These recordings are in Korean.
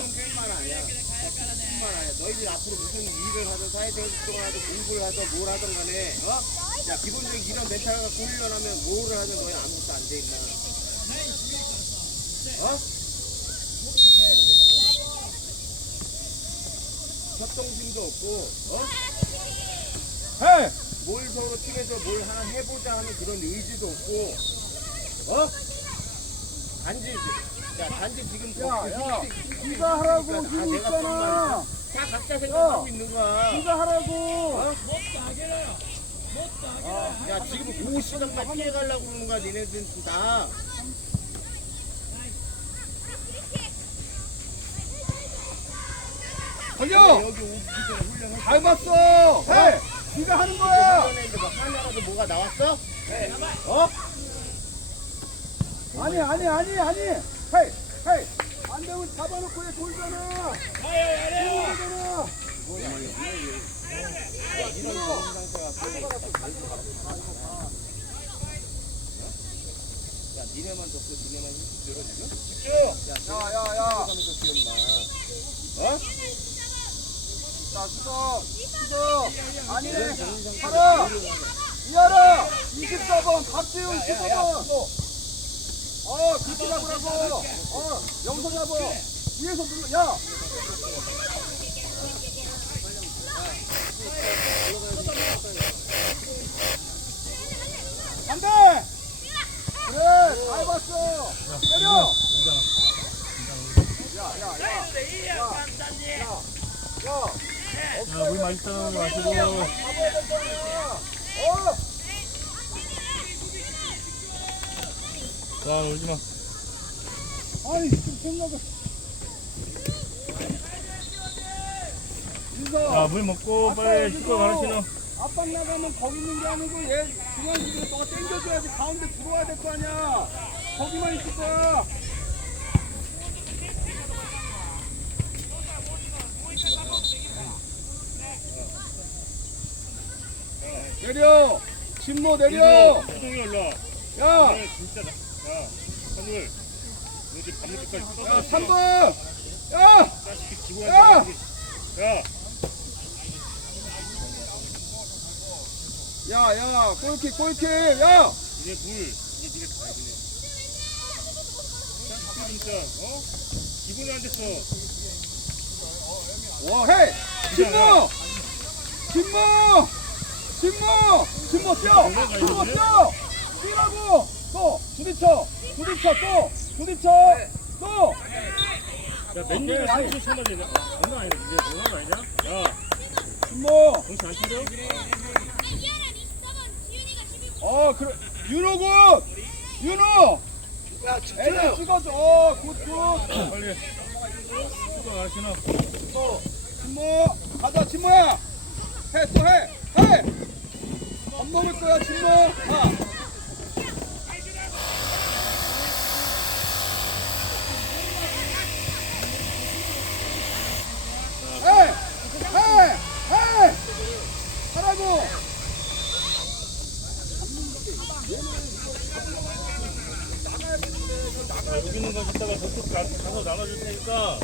뿐만 아니야. 뿐만 아니야. 너희들 앞으로 무슨 일을 하든 사회생 활동을 하든 공부를 하든 뭘 하든 간에 어? 야 기본적인 이런 멘탈 갖고 훈련하면 뭐를 하든 너희 아무것도 안돼 임마. 어? 협동심도 없고 어? 해! 뭘 서로 팀에서 뭘 하나 해보자 하는 그런 의지도 없고 어? 단지 야 단지 지금 야, 그 야, 네가 하라고 내가 쓴 있잖아. 다 각자 생각하고 야. 있는 거야 네가 하라고. 어? 야 지금 그 시간만 피해 가려고 그러는 거야 니네들 다 걸려! 여기 오기 전에 봤어! 해! 네가 하는 거야! 훈련했는데 뭐 하나라도 뭐가 나왔어? 어? 아니, 아니, 아니, 아니! 안 되면 잡아놓고 얘 돌잖아! 야 니네만 줬어 니네만 힘 들어주죠? 야 야, 야, 야! 하면서 기억나 어? 자, 수석! 수석! 아니, 하라! 이하라! 24번 박재훈 15번! 어, 그렇게 잡으라고! 어, 영서 잡아! 위에서 눌러, 야! 안 돼! 그래, 잘 봤어! 때려! 야, 야, 야! 야, 야! 야! 야, 물 많이 따는 거 된다니까! 어! 야, 울지 마. 아니 좀 야, 인서 물 먹고 빨리 씻고 가라 신어. 압박 나가면 거기 있는 게 아니고 얘 중앙 지대에 너가 당겨줘야지 가운데 들어와야 될 거 아니야 거기만 있을 거야 내려 진모 내려. 야. 야, 너 이제 밤늦게까지 야, 써서 3번! 야! 야! 앉아. 야, 야, 야, 골킥, 골킥, 야! 이제 물. 이제 네가 다. 자식들 진짜, 어? 기분이 안 됐어. 와, 헤이! 진모! 진모! 진모! 진모 뛰어! 진모 뛰어! 뛰라고! 또! 부딪혀! 부딪혀! 또! 부딪혀! 또! 야, 맨날 한술 참아야 되냐? 장난 아니다. 이제 장난 아니냐? 야, 진모! 정신 안 차려? 어, 그래. 윤호 굿! 윤호! 애들 찍어줘! 어, 굿, 굿! 빨리. 가라 신어. 또! 진모! 가자, 진모야! 해, 또 해! 해! 밥 먹을 거야, 진모! 가! 해! 해! 해! 하라고! 자, 여기 있는 거 이따가 저쪽 가, 가서 나눠줄 테니까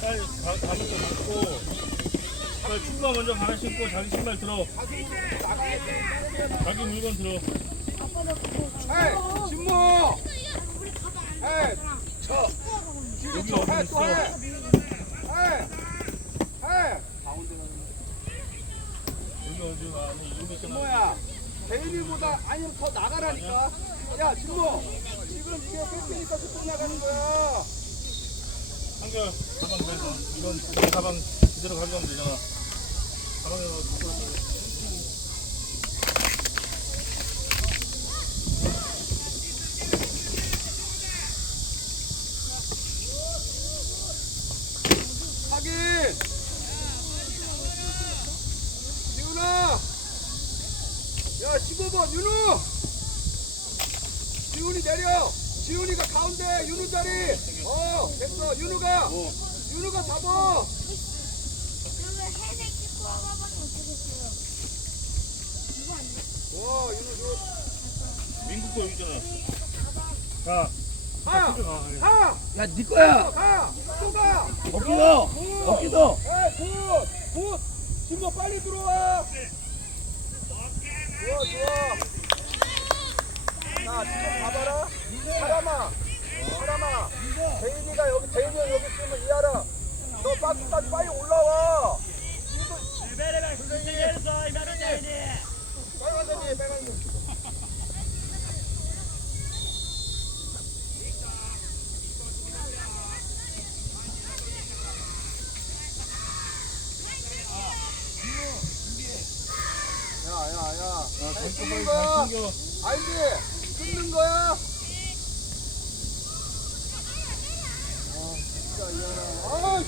빨리 가, 가면서 먹고 빨리 축구화 먼저 갈아 신발 들어 자기 물건 들어 해! 진모! 해! 쳐! 여기 쳐! 어디 해! 또 있어? 해! 해! 해! 여기 어디 가 아니 이런 거 있잖아 진모야 대일보다 아니면 더 나가라니까 야 진모 지금 이게 뺏기니까 소통 나가는 거야 한결 가방 그래서 이런 이 가방 그대로 가져가면 되잖아 야 15번 윤우! 지훈이 내려! 지훈이가 가운데 윤우 자리! 어 됐어. 윤우가! 윤우가 잡아 와 윤우 좋 민국 거 여기 있잖아 자 하! 집에 가 그래. 하! 야, 네 거야. 가! 또 가! 굿! 어깨도! 굿! 굿! 진모 빨리 들어와! 좋아, 좋아. 자, 지금 가봐라. 사람아, 사람아. 재인이가 여기, 재인이 여기 있으면 이하라. 너 박스까지 빨리 올라와. 빨간색이, 빨간색. 야, 야, 야. 아, 끊는 잠깐만 거야. 잘 챙겨. 알지? 끊는 거야. 아, 진짜 이하라. 아,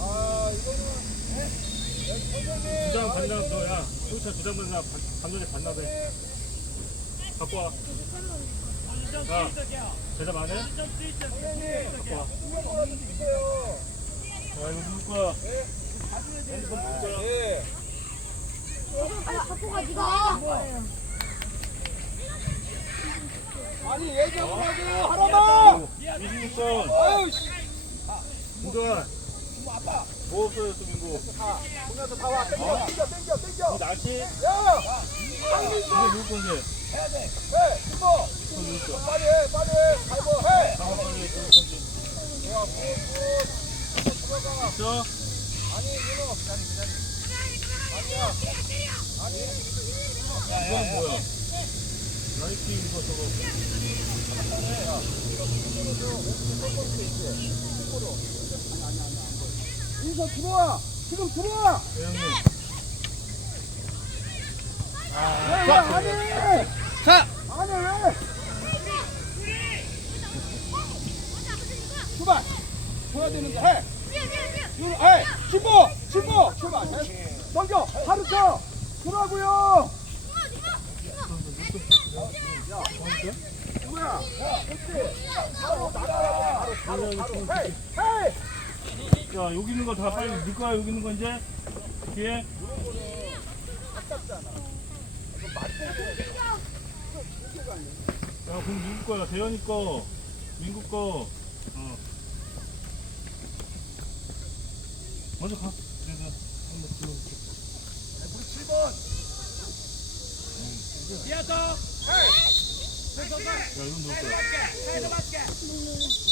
아, 이거는. 네, 두장 반납 너야. 소차 두장 반납 반전에 반납해. 갖고 와. 야, 대답 안 해? 갖고 와. 야, 이거 누구 거야? 핸드폰 누구 거야? 예. 갖고 가지가. 아니 얘기하고 가지 하라마. 26번. 아유 씨. 민도야. 뭐 민고? 다 보면서 다 와. 땡겨 땡겨 땡겨 땡겨. 이 낚시? 야. 이게 누구 건데? 해. 이모. 저 누구 거? 빨리 해 빨리 해. 갈고 해. 좋아 굿굿. 들어가. 있어? 아니 윤호. 기다리 기다리. 아니야. 아니. 이건 뭐야? 나이키 이거 저거. 인서 들어와. 지금 들어와. 왜, 왜, 아니! 자! 아니, 왜? 출발! 줘야 되는데, 해! 윤, 해! 진보! 진보! 출발! 해. 넘겨! 가르쳐! 그러고요 누구야? 그렇지! 바로 나가라고! 바로, 바로, 바로! 헤이! 헤이! 야, 여기 있는 거 다 빨리 넣을 거야, 여기 있는 거 이제? 뒤에? 야, 그럼 누구 거야? 대현이 거, 민구 거. 어. 먼저 가. 그래서 한번 불러볼게. 우리 7번! 야, 이건 누구 거야? 우리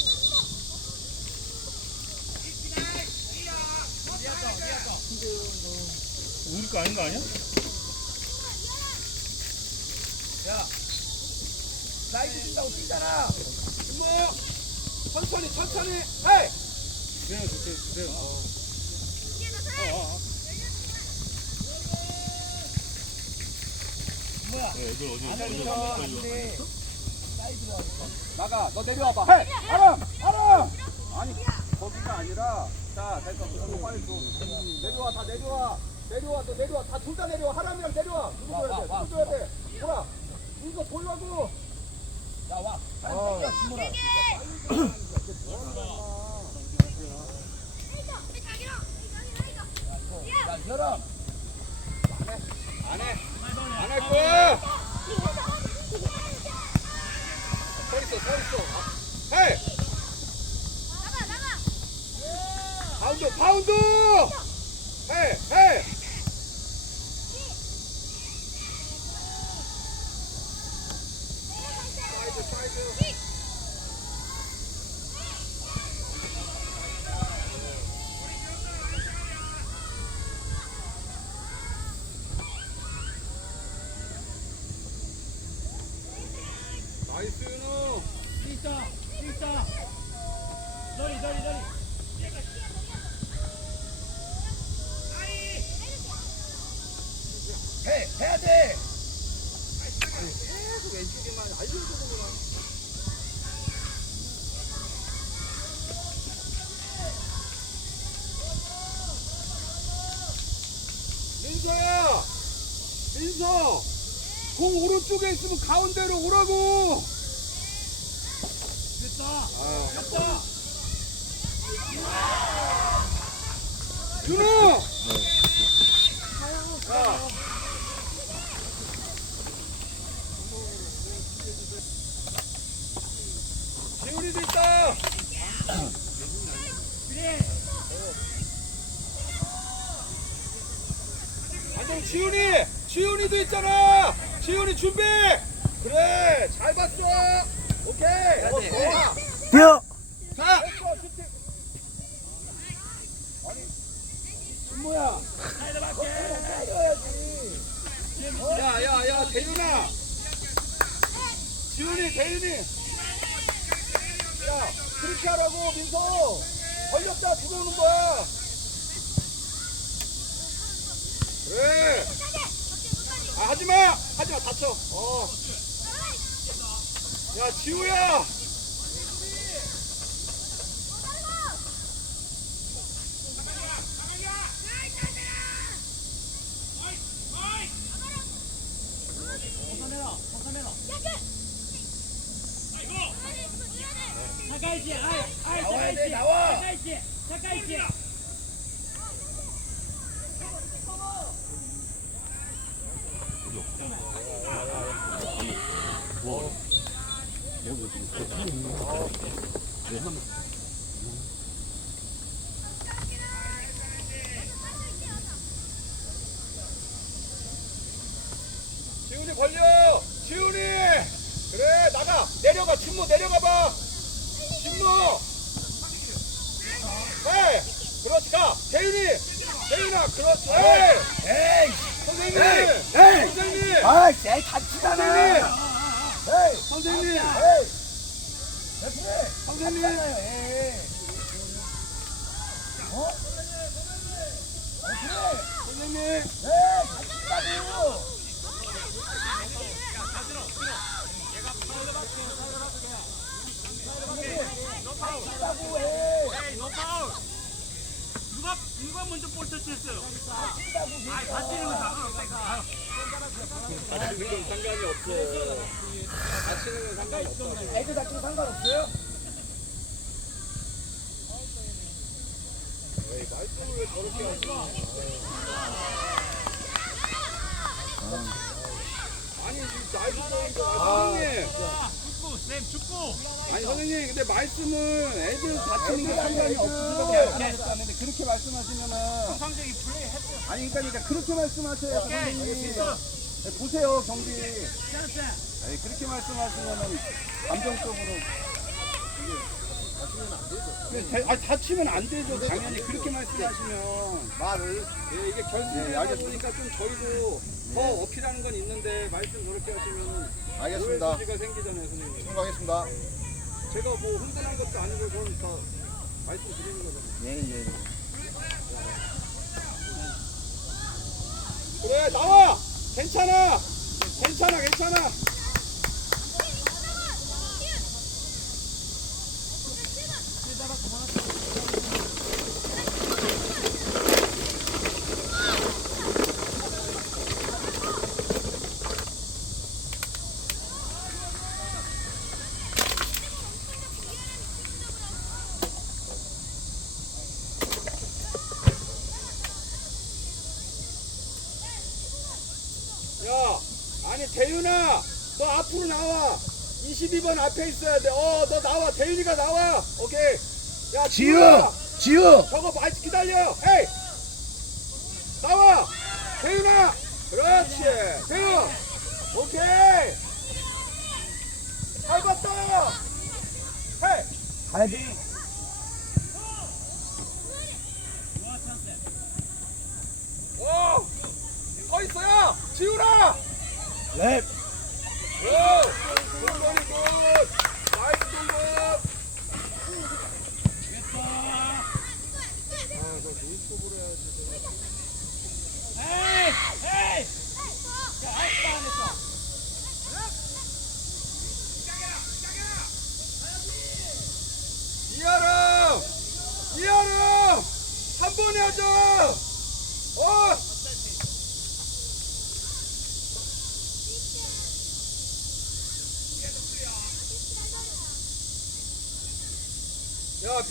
거 아닌 거 아니야? 나이트 준다고 뛰잖아! 준모! 천천히, 천천히! 주세요, 주세요. 야, 이걸 어디, 어디, 어디, 어디, 나가, 너 내려와봐. 헤이! 아람! 아람! 아니, 거기가 아니라, 자, 됐어. 빨리 줘. 내려와, 다 내려와. 내려와, 너 내려와. 다 둘 다 내려와. 하람이랑 내려와. 누구 줘야 돼? 누구 줘야 돼? 뭐라? 이거 돌라고. 야, 와. 아, 신문아. 야, 이 사람. 안 해. 안할 거야. 서 있어, 서 있어. 헤이! 파운드, 파운드! 헤이, 헤이! 사이드, 사이드. 나이스 윤호. 해, 해야 돼. 아니, 계속 왼쪽에만 알려주고 민서야, 민서, 공 오른쪽에 있으면 가운데로 오라고. 됐다. 됐다. 윤호. 야. 지훈이도 있다. 안녕 지훈이, 지훈이도 있잖아. 지훈이 준비. 그래, 잘 봤어. 오케이. 어, 좋아. 뛰어! 자. 준모야. 야, 야, 야, 대윤아. 지훈이, 대윤이. 야, 그렇게 하라고, 민서. 걸렸다, 들어오는 거야. 그래. 아, 하지 마. 하지 마, 다쳐. 어. 야, 지우야. 지훈이 걸려! 지훈이! 그래, 나가! 내려가! 진모 내려가 봐! 진모! 네! 그렇지, 가! 재윤이! 재윤아, 그렇지! 에이! 선생님! 선생님! 아, 쟤 다치잖아! 선생님! 선생님! 선생님! 선생님! 누가 누가 먼저 볼 터치했어요? 아, 다치는 건 상관없어. 다치는 건 상관이 없어. 다치는 건 상관이 없어. 애들 다치고 상관없어요? 에이, 말씀을 왜 저렇게 하지? 아니, 지금 나이스 보인다. 선생님! 쌤 축구. 아니, 선생님, 근데 말씀은 애들 다치는 건 상관이 없어. 근데 그렇게 말씀하시면은 상대이 플레이 했어요. 아니 그러니까, 그러니까 그렇게 말씀하셔야 선생님 네, 보세요 경기 아니 그렇게 말씀하시면은 감정적으로 근데 대- 아니, 다치면 안 되죠. 당연히 그렇게 말씀하시면. 말을 예, 이게 네, 알겠습니다. 보니까 좀 저희도 더 어필하는 건 있는데 말씀 저렇게 하시면 알겠습니다 오해 소지가 생기잖아요, 선생님. 수고하겠습니다 제가 뭐 흥분한 것도 아니고 그건 다 말씀드리는 거잖아요. 예 예 그래, 나와! 괜찮아! 괜찮아, 괜찮아! 야, 아니 대윤아, 너 앞으로 나와. 22번 앞에 있어야 돼. 어, 너 나와. 대윤이가 나와. 오케이. 야, 지우야. 지우 저거 많이 기다려. 에이, 나와. 대윤아. 그렇지. 대윤. 오케이. 잘 봤다. 헤이. 가야지 오, 서 있어요. 지우라. 랩 오, 에이, 에이. 자, 아이스 안 했어. 이하람! 이하람! 한 번에 하자! 어!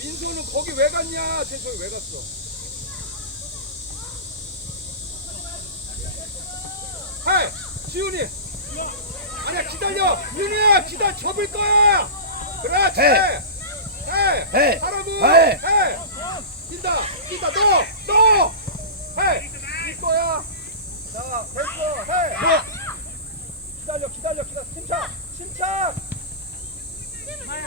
야, 민수는 거기 왜 갔냐? 쟤 저기 왜 갔어? 헤이! 지훈이! 아니야, 기다려! 윤우야, 기다려! 접을 거야! 그렇지. 해. 해. 해. 하라고. 해. 해. 뛴다. 뛴다. 너. 너. 해. 이거야. 자, 됐어. 해. 기다려, 기다려, 기다려. 침착. 침착. 빨리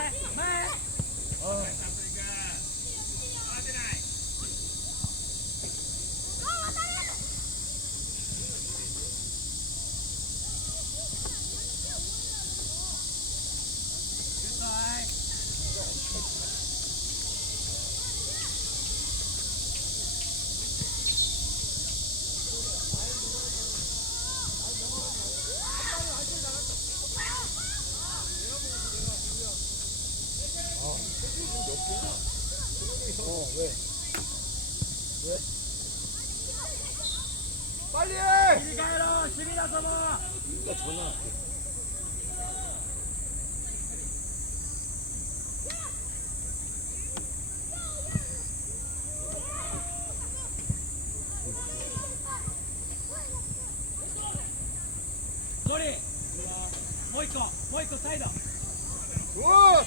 굿!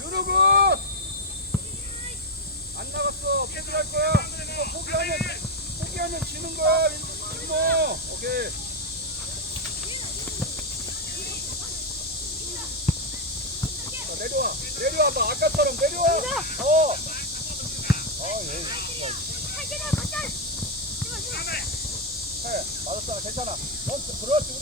윤우 굿! 안 나갔어. 포기할 거야. 이거 포기하면, 포기하면 지는 거야. 윤우. 오케이. 자, 내려와. 내려와. 너 아까처럼 내려와. 어. 아, 예. 해. 맞았잖아. 괜찮아. 넌. 그렇지.